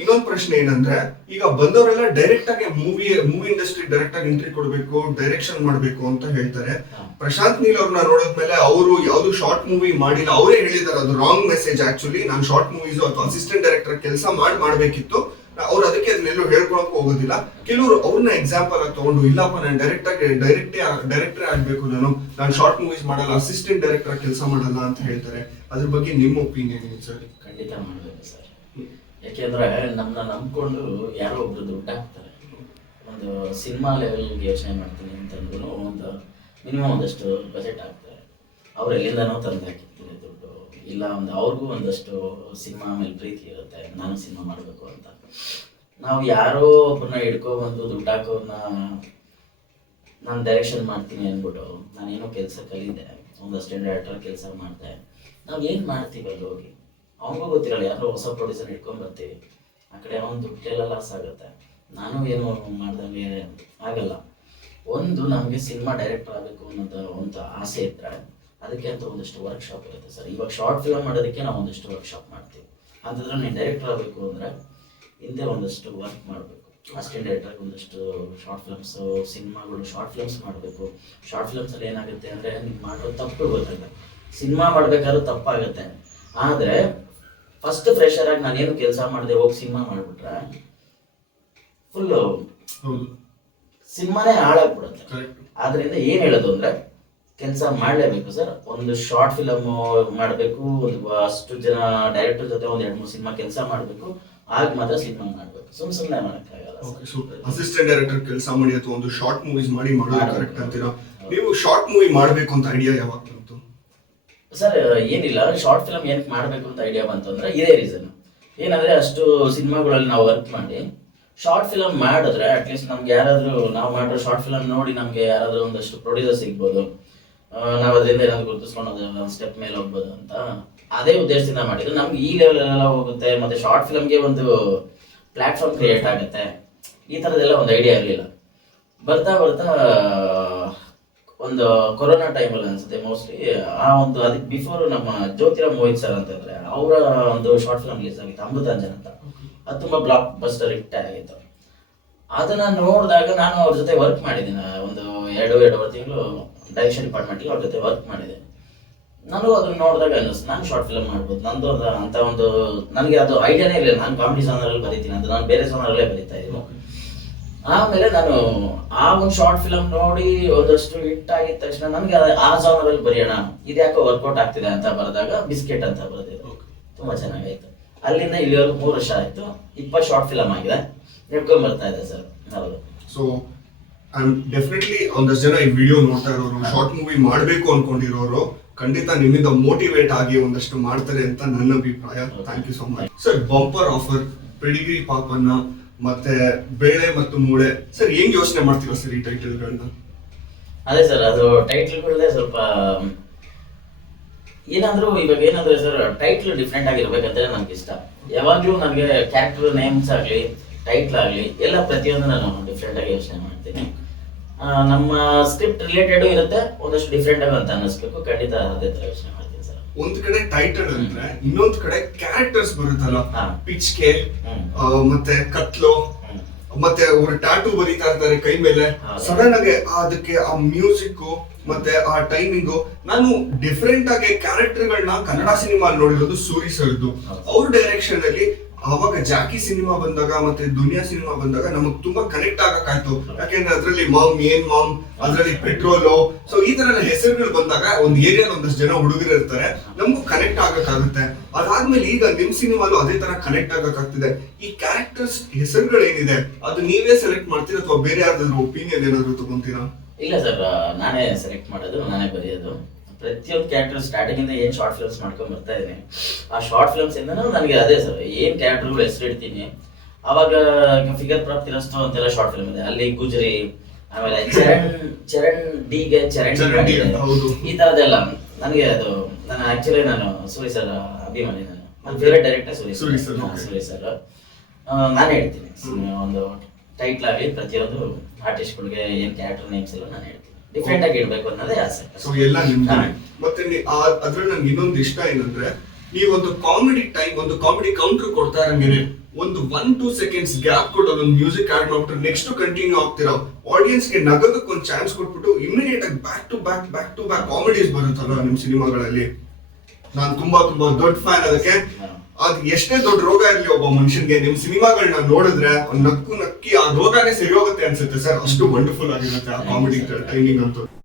ಇನ್ನೊಂದು ಪ್ರಶ್ನೆ ಏನಂದ್ರೆ, ಈಗ ಬಂದವರೆಲ್ಲ ಡೈರೆಕ್ಟ್ ಆಗಿ ಮೂವಿ ಇಂಡಸ್ಟ್ರಿ ಡೈರೆಕ್ಟ್ ಆಗಿ ಎಂಟ್ರಿ ಕೊಡ್ಬೇಕು, ಡೈರೆಕ್ಷನ್ ಮಾಡ್ಬೇಕು ಅಂತ ಹೇಳ್ತಾರೆ. ಪ್ರಶಾಂತ್ ನೀಲ್ ಅವ್ರನ್ನ ನೋಡಿದ್ಮೇಲೆ ಅವರು ಯಾವ್ದು ಶಾರ್ಟ್ ಮೂವಿ ಮಾಡಿಲ್ಲ, ಅವರೇ ಹೇಳಿದಾರೆ ಅದು ರಾಂಗ್ ಮೆಸೇಜ್. ಆಕ್ಚುಲಿ ನಾನು ಶಾರ್ಟ್ ಮೂವೀಸ್ ಅಥವಾ ಅಸಿಸ್ಟೆಂಟ್ ಡೈರೆಕ್ಟರ್ ಕೆಲಸ ಮಾಡ್ಬೇಕಿತ್ತು, ಅವ್ರು ಅದಕ್ಕೆ ಅದನ್ನೆಲ್ಲೂ ಹೇಳ್ಕೊಳಕ್ ಹೋಗೋದಿಲ್ಲ. ಕೆಲವರು ಅವ್ರನ್ನ ಎಕ್ಸಾಂಪಲ್ ಆಗಿ ತಗೊಂಡು, ಇಲ್ಲಪ್ಪ ನಾನು ಡೈರೆಕ್ಟರೇ ಆಗ್ಬೇಕು, ನಾನು ಶಾರ್ಟ್ ಮೂವೀಸ್ ಮಾಡಲ್ಲ, ಅಸಿಸ್ಟೆಂಟ್ ಡೈರೆಕ್ಟರ್ ಕೆಲಸ ಮಾಡಲ್ಲ ಅಂತ ಹೇಳ್ತಾರೆ. ಅದ್ರ ಬಗ್ಗೆ ನಿಮ್ಮ ಒಪಿನಿಯನ್ ಏನು ಸರ್? ಖಂಡಿತ ಮಾಡ್ಬೇಕು ಸರ್. ಯಾಕೆಂದ್ರೆ ನಮ್ಮನ್ನ ನಂಬ್ಕೊಂಡು ಯಾರೋ ಒಬ್ರು ದುಡ್ಡು ಹಾಕ್ತಾರೆ. ಒಂದು ಸಿನಿಮಾ ಲೆವೆಲ್ಗೆ ಯೋಚನೆ ಮಾಡ್ತೀನಿ ಅಂತಂದ್ರೂ ಒಂದು ಮಿನಿಮಮ್ ಒಂದಷ್ಟು ಬಜೆಟ್ ಹಾಕ್ತಾರೆ. ಅವ್ರು ಎಲ್ಲಿಂದನೋ ತಂದು ಹಾಕಿರ್ತೀನಿ ದುಡ್ಡು, ಇಲ್ಲ ಅವ್ರಿಗೂ ಒಂದಷ್ಟು ಸಿನಿಮಾ ಮೇಲೆ ಪ್ರೀತಿ ಇರುತ್ತೆ, ನಾನು ಸಿನಿಮಾ ಮಾಡಬೇಕು ಅಂತ. ನಾವು ಯಾರೋ ಒಬ್ಬರನ್ನ ಹಿಡ್ಕೊಬಂದು ದುಡ್ಡು ಹಾಕೋರನ್ನ ನಾನು ಡೈರೆಕ್ಷನ್ ಮಾಡ್ತೀನಿ ಅಂದ್ಬಿಟ್ಟು ನಾನೇನೋ ಕೆಲಸ ಕಲಿತೆ, ಒಂದು ಅಸಿಸ್ಟೆಂಟ್ ಡೈರೆಕ್ಟರ್ ಕೆಲಸ ಮಾಡಿದೆ. ನಾವು ಏನು ಮಾಡ್ತೀವಿ ಅಲ್ಲಿ ಹೋಗಿ? ಅವನಿಗೂ ಗೊತ್ತಿರಲ್ಲ, ಯಾರೋ ಹೊಸ ಪ್ರೊಡ್ಯೂಸರ್ ಇಟ್ಕೊಂಡ್ಬರ್ತೀವಿ, ಆ ಕಡೆ ಅವನು ದುಡ್ಡೆಲ್ಲ ಲಾಸ್ ಆಗುತ್ತೆ, ನಾನು ಏನು ಮಾಡ್ದಂಗೆ ಆಗಲ್ಲ. ಒಂದು ನಮಗೆ ಸಿನಿಮಾ ಡೈರೆಕ್ಟರ್ ಆಗಬೇಕು ಅನ್ನೋದು ಒಂದು ಆಸೆ ಇದ್ದರೆ ಅದಕ್ಕೆ ಅಂತ ಒಂದಷ್ಟು ವರ್ಕ್ಶಾಪ್ ಇರುತ್ತೆ ಸರ್. ಇವಾಗ ಶಾರ್ಟ್ ಫಿಲಮ್ ಮಾಡೋದಕ್ಕೆ ನಾವು ಒಂದಷ್ಟು ವರ್ಕ್ಶಾಪ್ ಮಾಡ್ತೀವಿ. ಅಂತಂದ್ರೆ ನೀನು ಡೈರೆಕ್ಟರ್ ಆಗಬೇಕು ಅಂದರೆ ಇಂದೇ ಒಂದಷ್ಟು ವರ್ಕ್ ಮಾಡಬೇಕು. ಅಸಿಸ್ಟೆಂಟ್ ಡೈರೆಕ್ಟರ್ಗೆ ಒಂದಷ್ಟು ಶಾರ್ಟ್ ಫಿಲಮ್ಸು, ಸಿನಿಮಾಗಳು ಶಾರ್ಟ್ ಫಿಲಮ್ಸ್ ಮಾಡಬೇಕು. ಶಾರ್ಟ್ ಫಿಲಮ್ಸಲ್ಲಿ ಏನಾಗುತ್ತೆ ಅಂದರೆ ನೀವು ಮಾಡೋ ತಪ್ಪು ಗೊತ್ತಾಗುತ್ತೆ. ಸಿನಿಮಾ ಮಾಡಬೇಕಾದ್ರೂ ತಪ್ಪಾಗುತ್ತೆ. ಆದರೆ ಫಸ್ಟ್ ಫ್ರೆಶರ್ ಆಗಿ ನಾನೇನು ಕೆಲಸ ಮಾಡದೆ ಹೋಗಿ ಸಿನಿಮಾ ಮಾಡಿಬಿಟ್ರೆ ಫುಲ್ಲು ಸಿನಿಮಾನೇ ಹಾಳಾಗ್ಬಿಡುತ್ತೆ. ಆದ್ರಿಂದ ಏನು ಹೇಳೋದು ಅಂದರೆ ಕೆಲಸ ಮಾಡಲೇಬೇಕು ಸರ್. ಒಂದು ಶಾರ್ಟ್ ಫಿಲಮ್ ಮಾಡಬೇಕು, ಒಂದು ಅಷ್ಟು ಜನ ಡೈರೆಕ್ಟರ್ ಜೊತೆ ಒಂದು 2-3 ಸಿನಿಮಾ ಕೆಲಸ ಮಾಡಬೇಕು, ಆಗ ಮಾತ್ರ ಸಿನಿಮಾ ಮಾಡಬೇಕು. ಸುಮ್ಮನೆ ಮಾಡೋಕ್ಕಾಗಲ್ಲ. ಅಸಿಸ್ಟೆಂಟ್ ಡೈರೆಕ್ಟರ್ ಕೆಲಸ ಮಾಡಿ ಅಥವಾ ಒಂದು ಶಾರ್ಟ್ ಮೂವೀಸ್ ಮಾಡೋದು ಕರೆಕ್ಟ್ ಅಂತೀರಾ? ನೀವು ಶಾರ್ಟ್ ಮೂವಿ ಮಾಡಬೇಕು ಅಂತ ಐಡಿಯಾ ಯಾವಾಗ ಬಂತು ಸರ್? ಏನಿಲ್ಲ, ಶಾರ್ಟ್ ಫಿಲಮ್ ಏನಕ್ಕೆ ಮಾಡಬೇಕು ಅಂತ ಐಡಿಯಾ ಬಂತು ಅಂದರೆ ಇದೇ ರೀಸನ್. ಏನಂದರೆ ಅಷ್ಟು ಸಿನಿಮಾಗಳಲ್ಲಿ ನಾವು ವರ್ಕ್ ಮಾಡಿ ಶಾರ್ಟ್ ಫಿಲಮ್ ಮಾಡಿದ್ರೆ ಅಟ್ಲೀಸ್ಟ್ ನಮ್ಗೆ ಯಾರಾದರೂ ನಾವು ಮಾಡಿರೋ ಶಾರ್ಟ್ ಫಿಲಮ್ ನೋಡಿ ನಮಗೆ ಯಾರಾದರೂ ಒಂದಷ್ಟು ಪ್ರೊಡ್ಯೂಸರ್ ಸಿಗ್ಬೋದು, ನಾವು ಅದರಿಂದ ಏನಾದ್ರು ಗುರುತಿಸ್ಕೊಂಡು ಒಂದು ಸ್ಟೆಪ್ ಮೇಲೆ ಹೋಗ್ಬೋದು ಅಂತ ಅದೇ ಉದ್ದೇಶದಿಂದ ಮಾಡಿದ್ರು. ನಮ್ಗೆ ಈ ಲೆವೆಲೆಲ್ಲ ಹೋಗುತ್ತೆ, ಮತ್ತು ಶಾರ್ಟ್ ಫಿಲಮ್ಗೆ ಒಂದು ಪ್ಲ್ಯಾಟ್ಫಾರ್ಮ್ ಕ್ರಿಯೇಟ್ ಆಗುತ್ತೆ, ಈ ಥರದ್ದೆಲ್ಲ ಒಂದು ಐಡಿಯಾ ಇರಲಿಲ್ಲ. ಬರ್ತಾ ಒಂದು ಕೊರೋನಾ ಟೈಮಲ್ಲಿ ಅನ್ಸುತ್ತೆ ಮೋಸ್ಟ್ಲಿ, ಅದಕ್ಕೆ ಬಿಫೋರ್ ನಮ್ಮ ಜ್ಯೋತಿರಾಮ್ ಮೋಹಿತ್ ಸರ್ ಅಂತಂದ್ರೆ ಅವರ ಒಂದು ಶಾರ್ಟ್ ಫಿಲಮ್ ರಿಲೀಸ್ ಆಗಿತ್ತು, ಅಮೃತಾಂಜನ್ ಅಂತ. ಅದು ತುಂಬ ಬ್ಲಾಕ್ ಬಸ್ಟರ್ ಹಿಟ್ ಆಗಿತ್ತು. ಅದನ್ನ ನೋಡಿದಾಗ ನಾನು ಅವ್ರ ಜೊತೆ ವರ್ಕ್ ಮಾಡಿದ್ದೀನಿ ಒಂದು 2-2.5 ತಿಂಗಳು ಡೈರೆಕ್ಷನ್ ಡಿಪಾರ್ಟ್ಮೆಂಟ್ಗೆ ಅವ್ರ ಜೊತೆ ವರ್ಕ್ ಮಾಡಿದೆ. ನನಗೂ ಅದನ್ನ ನೋಡಿದಾಗ ಅನ್ನಿಸ್ತು ನಾನು ಶಾರ್ಟ್ ಫಿಲಮ್ ಮಾಡ್ಬೋದು. ನಂದು ಅಂತ ಒಂದು ನನಗೆ ಅದು ಐಡಿಯಾನೇ ಇಲ್ಲ. ನಾನು ಕಾಮಿಡಿ ಜಾನರಲ್ಲಿ ಬರೀತೀನಿ ಅಂತ, ನಾನು ಬೇರೆ ಜಾನರಲ್ಲೇ ಬರೀತಾ ಇದ್ದೀನಿ. ಆಮೇಲೆ ನಾನು ಆ ಒಂದು ಶಾರ್ಟ್ ಫಿಲಮ್ ನೋಡಿ ಒಂದಷ್ಟು ಹಿಟ್ ಆಗಿದ ತಕ್ಷಣ ನನಗೆ ಆ ಜಾನರಲ್ಲಿ ಬರೆಯೋಣ, ಇದ್ಯಾಕೋ ವರ್ಕೌಟ್ ಆಗ್ತಿದೆ ಅಂತ ಬರೆದಾಗ ಬಿಸ್ಕೆಟ್ ಅಂತ ಬರೆದಿದ್ದು ತುಂಬಾ ಚೆನ್ನಾಗಾಯ್ತು. ಅಲ್ಲಿಂದ ಇಲ್ಲಿವರೆಗೂ 3 ವರ್ಷ ಆಯ್ತು, 20 ಶಾರ್ಟ್ ಫಿಲಮ್ ಆಗಿದೆ, ನಡ್ಕೊಂಡ್ ಬರ್ತಾ ಇದೆ ಸರ್. ಹೌದು. ಸೊ ಡೆಫಿನೆಟ್ಲಿ ಒಂದಷ್ಟು ಜನ ಈ ವಿಡಿಯೋ ನೋಡ್ತಾ ಇರೋರು, ಶಾರ್ಟ್ ಮೂವಿ ಮಾಡಬೇಕು ಅನ್ಕೊಂಡಿರೋರು ಖಂಡಿತ ನಿಮ್ಮಿಂದ ಮೋಟಿವೇಟ್ ಆಗಿ ಒಂದಷ್ಟು ಮಾಡ್ತಾರೆ ಅಂತ ನನ್ನ ಅಭಿಪ್ರಾಯ. Thank you so much sir. Bumper offer, pedigree ಪಾಪನ್ನ ಮತ್ತೆ ಬೇಳೆ ಮತ್ತು ಮೂಳೆ ಸರ್, ಹೆಂಗ್ ಯೋಚನೆ ಮಾಡ್ತೀರಾ ಸರ್ ಈ ಟೈಟಲ್ಗಳನ್ನ? ಅದೇ ಸರ್, ಅದು ಟೈಟಲ್ಗಳೇ ಸ್ವಲ್ಪ ಏನಾದ್ರೆ ಸರ್ ಟೈಟ್ಲ್ ಡಿಫ್ರೆಂಟ್ ಆಗಿರ್ಬೇಕಂತ ನನ್ಗೆ ಇಷ್ಟ. ಯಾವಾಗ್ಲೂ ನನಗೆ ಕ್ಯಾರೆಕ್ಟರ್ ನೇಮ್ಸ್ ಆಗಲಿ ಟೈಟ್ಲ್ ಆಗಲಿ ಎಲ್ಲ ಪ್ರತಿಯೊಂದು ನಾನು ಡಿಫ್ರೆಂಟ್ ಆಗಿ ಯೋಚನೆ ಮಾಡ್ತೀನಿ. ನಮ್ಮ ಸ್ಕ್ರಿಪ್ಟ್ ರಿಲೇಟೆಡ್ ಇರುತ್ತೆ, ಒಂದಷ್ಟು ಡಿಫ್ರೆಂಟ್ ಆಗಿ ಅಂತ ಅನ್ನಿಸ್ಬೇಕು. ಖಂಡಿತ ಅದೇ ತರ ಯೋಚನೆ ಮಾಡ್ತೀನಿ ಸರ್. ಒಂದ್ ಕಡೆ ಟೈಟಲ್ ಅಂದ್ರೆ, ಇನ್ನೊಂದ್ ಕಡೆ ಕ್ಯಾರೆಕ್ಟರ್ಸ್ ಬರುತ್ತಲ್ಲ, ಪಿಚ್ಕೆ ಮತ್ತೆ ಕತ್ಲು, ಮತ್ತೆ ಅವ್ರ ಟ್ಯಾಟೂ ಬರೀತಾ ಇರ್ತಾರೆ ಕೈ ಮೇಲೆ, ಸಡನ್ ಆಗಿ ಅದಕ್ಕೆ ಆ ಮ್ಯೂಸಿಕ್ ಮತ್ತೆ ಆ ಟೈಮಿಂಗು. ನಾನು ಡಿಫ್ರೆಂಟ್ ಆಗಿ ಕ್ಯಾರೆಕ್ಟರ್ಗಳನ್ನ ಕನ್ನಡ ಸಿನಿಮಾ ನೋಡಿರೋದು ಸೂರಿ ಸರ್ದು. ಅವ್ರ ಡೈರೆಕ್ಷನ್ ಅಲ್ಲಿ ಅವಾಗ ಜಾಕಿ ಸಿನಿಮಾ ಬಂದಾಗ ಮತ್ತೆ ದುನಿಯಾ ಸಿನಿಮಾ ಬಂದಾಗ ನಮಗ್ ತುಂಬಾ ಕನೆಕ್ಟ್ ಆಗಕ್ಕಾಯ್ತು. ಯಾಕೆಂದ್ರೆ ಅದ್ರಲ್ಲಿ ಮಾಮ್, ಅದ್ರಲ್ಲಿ ಪೆಟ್ರೋಲು, ಸೊ ಈ ತರ ಹೆಸರುಗಳು ಬಂದಾಗ ಒಂದ್ ಏರಿಯಾದ ಒಂದಷ್ಟು ಜನ ಹುಡುಗರು ಇರ್ತಾರೆ, ನಮಗೂ ಕನೆಕ್ಟ್ ಆಗಕ್ಕಾಗುತ್ತೆ. ಅದಾದ್ಮೇಲೆ ಈಗ ನಿಮ್ ಸಿನಿಮಾಲು ಅದೇ ತರ ಕನೆಕ್ಟ್ ಆಗಕ್ಕಾಗ್ತಿದೆ. ಈ ಕ್ಯಾರೆಕ್ಟರ್ಸ್ ಹೆಸರುಗಳು ಏನಿದೆ ಅದು ನೀವೇ ಸೆಲೆಕ್ಟ್ ಮಾಡ್ತೀರಾ ಅಥವಾ ಬೇರೆ ಯಾವ್ದಾದ್ರು ಒಪಿನಿಯನ್ ಏನಾದ್ರು ತಗೊಂತೀರಾ? ಇಲ್ಲ ಸರ್, ನಾನೇ ಸೆಲೆಕ್ಟ್ ಮಾಡೋದು, ನಾನೇ ಬರೆಯೋದು. ಪ್ರತಿಯೊಂದು ಕ್ಯಾರೆಕ್ಟರ್ ಸ್ಟಾರ್ಟಿಂಗ್ ಇಂದ ಏನ್ ಶಾರ್ಟ್ ಫಿಲ್ಮ್ಸ್ ಮಾಡ್ಕೊಂಡ್ ಬರ್ತಾ ಇದ್ದೀನಿ, ಆ ಶಾರ್ಟ್ ಫಿಲ್ಮ್ಸ್ ಇಂದ ನನಗೆ ಅದೇ ಸರ್, ಏನ್ ಕ್ಯಾರೆಕ್ಟರ್ಗಳು ಹೆಸರು ಇಡ್ತೀನಿ. ಅವಾಗ ಫಿಗರ್ ಪ್ರಾಪ್ತಿ ರಸ್ತು ಅಂತೆಲ್ಲ ಶಾರ್ಟ್ ಫಿಲ್ಮ್ ಇದೆ, ಅಲ್ಲಿ ಗುಜರಿ, ಆಮೇಲೆ ಚರಣ್ ಡಿಗೆ ಈ ತರದೆಲ್ಲ ನನಗೆ ಅದು ನಾನು ಸೂರಿ ಸರ್ ಅಭಿಮಾನಿ. ನನ್ನ ಫೇವರೇಟ್ ಡೈರೆಕ್ಟರ್ ಸೂರಿ ಸರ್. ನಾನು ಹೇಳ್ತೀನಿ ಒಂದು ಟೈಟ್ಲ್ ಆಗಲಿ ಪ್ರತಿಯೊಂದು ಆರ್ಟಿಸ್ಟ್ಗಳಿಗೆ ಏನ್ ಕ್ಯಾರೆಕ್ಟರ್ ನೇಮ್ಸ್ ಎಲ್ಲ ನಾನು ಹೇಳ್ತೀನಿ, ಡಿಫ್ರೆಂಟ್ ಆಗಿ ಇಡಬೇಕು ಅನ್ನೋದೇ ಆಸೆ. ಸೊ ಎಲ್ಲ ನಿಮ್ಗೆ. ಮತ್ತೆ ಅದ್ರಲ್ಲಿ ನನ್ಗೆ ಇನ್ನೊಂದು ಇಷ್ಟ ಏನಂದ್ರೆ, ನೀವೊಂದು ಕಾಮಿಡಿ ಕೌಂಟರ್ ಕೊಡ್ತಾ ಇರಂಗೇನೆ ಒಂದು 1-2 ಸೆಕೆಂಡ್ಸ್ ಗ್ಯಾಪ್ ಕೊಟ್ಟು ಅದೊಂದು ಮ್ಯೂಸಿಕ್ ಆಡ್ ಮಾಡ್ಬಿಟ್ಟು ನೆಕ್ಸ್ಟ್ ಕಂಟಿನ್ಯೂ ಆಗ್ತಿರೋ ಆಡಿಯನ್ಸ್ ಗೆ ನಗೋದಕ್ಕೆ ಒಂದು ಚಾನ್ಸ್ ಕೊಟ್ಬಿಟ್ಟು ಇಮಿಡಿಯೇಟ್ ಆಗಿ ಬ್ಯಾಕ್ ಟು ಬ್ಯಾಕ್ ಕಾಮಿಡೀಸ್ ಬರುತ್ತಲ್ವ ನಿಮ್ ಸಿನಿಮಾಗಳಲ್ಲಿ. ನಾನು ತುಂಬಾ ದೊಡ್ಡ ಫ್ಯಾನ್ ಅದಕ್ಕೆ. ಅದ್ ಎಷ್ಟೇ ದೊಡ್ಡ ರೋಗ ಇರ್ಲಿ ಒಬ್ಬ ಮನುಷ್ಯನ್ಗೆ ನಿಮ್ ಸಿನಿಮಾಗಳನ್ನ ನೋಡಿದ್ರೆ ನಕ್ಕಿ ಆ ರೋಗನೇ ಸರಿ ಹೋಗುತ್ತೆ ಅನ್ಸುತ್ತೆ ಸರ್. ಅಷ್ಟು ವಂಡರ್ಫುಲ್ ಆಗಿರುತ್ತೆ ಆ ಕಾಮಿಡಿ ಟೈಮಿಂಗ್ ಅಂತೂ.